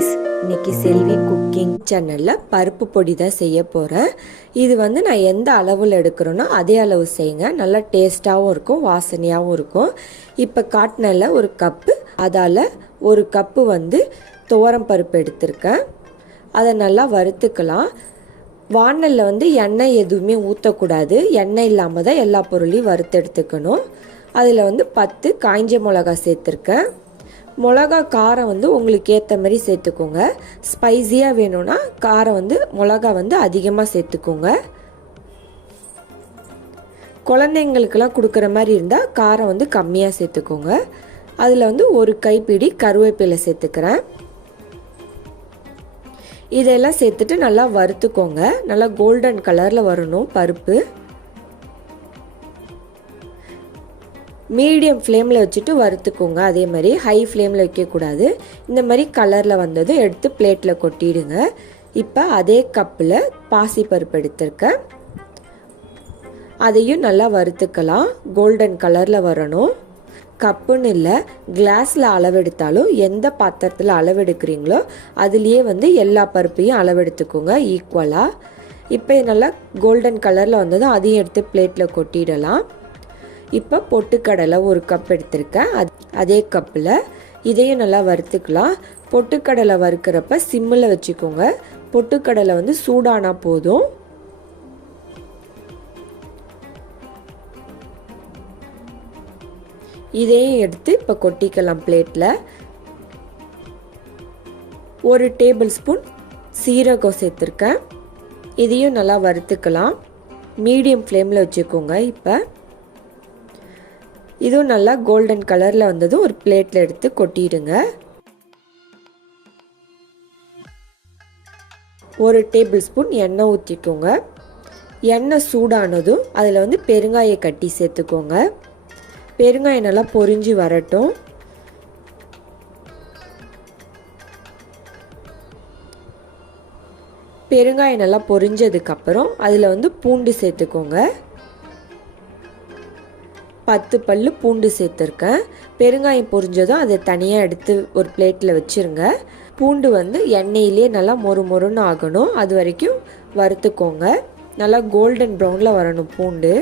Guys இன்னைக்கு செல்வி cooking சேனலில் பருப்பு பொடி தான் செய்ய போகிறேன் இது வந்து நான் எந்த அளவில் எடுக்கிறேனோ அதே அளவு செய்யுங்க. நல்லா டேஸ்ட்டாகவும் இருக்கும் வாசனையாகவும் இருக்கும். இப்போ காட்டினல ஒரு கப்பு அதால் ஒரு கப்பு வந்து துவரம் பருப்பு எடுத்திருக்கேன். அதை நல்லா வறுத்துக்கலாம். வானலில் வந்து எண்ணெய் எதுவுமே ஊற்றக்கூடாது எண்ணெய் இல்லாமல் தான் எல்லா பொருளையும் வறுத்து எடுத்துக்கணும். அதில் வந்து பத்து காய்ஞ்ச மிளகா சேர்த்துருக்கேன். மிளகா காரம் வந்து உங்களுக்கு ஏற்ற மாதிரி சேர்த்துக்கோங்க. ஸ்பைஸியாக வேணும்னா காரம் வந்து மிளகா வந்து அதிகமாக சேர்த்துக்கோங்க. குழந்தைங்களுக்கெல்லாம் கொடுக்குற மாதிரி இருந்தால் காரம் வந்து கம்மியாக சேர்த்துக்கோங்க. அதில் வந்து ஒரு கைப்பிடி கருவேப்பிலை சேர்த்துக்கிறேன். இதெல்லாம் சேர்த்துட்டு நல்லா வறுத்துக்கோங்க. நல்லா கோல்டன் கலரில் வரணும் பருப்பு. மீடியம் ஃப்ளேமில் வச்சுட்டு வறுத்துக்கோங்க. அதே மாதிரி ஹை ஃப்ளேமில் வைக்கக்கூடாது. இந்த மாதிரி கலரில் வந்ததும் எடுத்து பிளேட்டில் கொட்டிடுங்க. இப்போ அதே கப்பில் பாசி பருப்பு எடுத்திருக்கேன் அதையும் நல்லா வறுத்துக்கலாம். கோல்டன் கலரில் வரணும். கப்புன்னு இல்லை கிளாஸில் அளவெடுத்தாலும் எந்த பாத்திரத்தில் அளவெடுக்கிறீங்களோ அதுலேயே வந்து எல்லா பருப்பையும் அளவெடுத்துக்கோங்க ஈக்குவலாக இப்போ நல்லா கோல்டன் கலரில் வந்ததும் அதையும் எடுத்து பிளேட்டில் கொட்டிடலாம். இப்போ பொட்டுக்கடலை ஒரு கப் எடுத்திருக்கேன். அது அதே கப்பில் இதையும் நல்லா வறுத்துக்கலாம். பொட்டுக்கடலை வறுக்கிறப்ப சிம்மில் வச்சுக்கோங்க. பொட்டுக்கடலை வந்து சூடானா போதும். இதையும் எடுத்து இப்போ கொட்டிக்கலாம் பிளேட்டில் ஒரு டேபிள் ஸ்பூன் சீரகம் சேர்த்துருக்கேன். இதையும் நல்லா வறுத்துக்கலாம். மீடியம் ஃப்ளேமில் வச்சுக்கோங்க இப்போ. இதுவும் நல்லா கோல்டன் கலரில் வந்ததும் ஒரு பிளேட்டில் எடுத்து கொட்டிடுங்க. ஒரு டேபிள் ஸ்பூன் எண்ணெய் ஊற்றிக்கோங்க எண்ணெய் சூடானதும் அதில் வந்து பெருங்காயை கட்டி சேர்த்துக்கோங்க. பெருங்காயம் நல்லா பொரிஞ்சு வரட்டும். பெருங்காயம் நல்லா பொரிஞ்சதுக்கப்புறம் அதில் வந்து பூண்டு சேர்த்துக்கோங்க. பத்து பல் பூண்டு சேர்த்துருக்கேன். பெருங்காயம் பொரிஞ்சதும் அதை தனியாக எடுத்து ஒரு பிளேட்டில் வச்சுருங்க. பூண்டு வந்து எண்ணெயிலே நல்லா மொறு மொறுன்னு ஆகணும். அது வரைக்கும் வறுத்துக்கோங்க. நல்லா கோல்டன் ப்ரௌனில் வரணும் பூண்டு.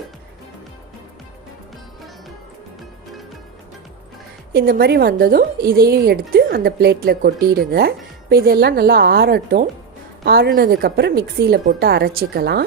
இந்த மாதிரி வந்ததும் இதையும் எடுத்து அந்த பிளேட்டில் கொட்டிடுங்க. இப்போ இதெல்லாம் நல்லா ஆறட்டும். ஆறுனதுக்கப்புறம் மிக்சியில் போட்டு அரைச்சிக்கலாம்.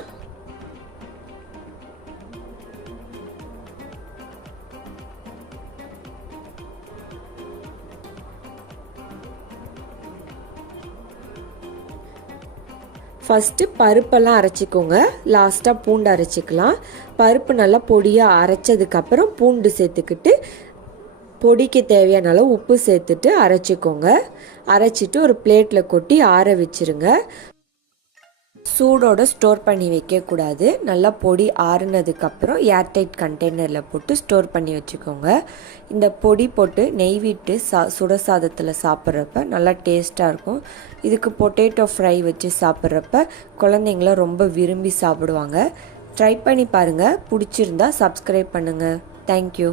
ஃபஸ்ட்டு பருப்பெல்லாம் அரைச்சிக்கோங்க. லாஸ்ட்டாக பூண்டு அரைச்சிக்கலாம். பருப்பு நல்லா பொடியாக அரைச்சதுக்கப்புறம் பூண்டு சேர்த்துக்கிட்டு பொடிக்கு தேவையான அளவு உப்பு சேர்த்துட்டு அரைச்சிக்கோங்க. அரைச்சிட்டு ஒரு பிளேட்டில் கொட்டி ஆற வச்சிருங்க. சூடோடு ஸ்டோர் பண்ணி வைக்கக்கூடாது. நல்லா பொடி ஆறுனதுக்கப்புறம் ஏர்டைட் கண்டெய்னரில் போட்டு ஸ்டோர் பண்ணி வச்சுக்கோங்க. இந்த பொடி போட்டு நெய் விட்டு சா சுட சாதத்தில் சாப்பிட்றப்ப நல்லா டேஸ்ட்டாக இருக்கும். இதுக்கு பொட்டேட்டோ ஃப்ரை வச்சு சாப்பிட்றப்ப குழந்தைங்கள ரொம்ப விரும்பி சாப்பிடுவாங்க. ட்ரை பண்ணி பாருங்கள் பிடிச்சிருந்தா சப்ஸ்கிரைப் பண்ணுங்கள் தேங்க்யூ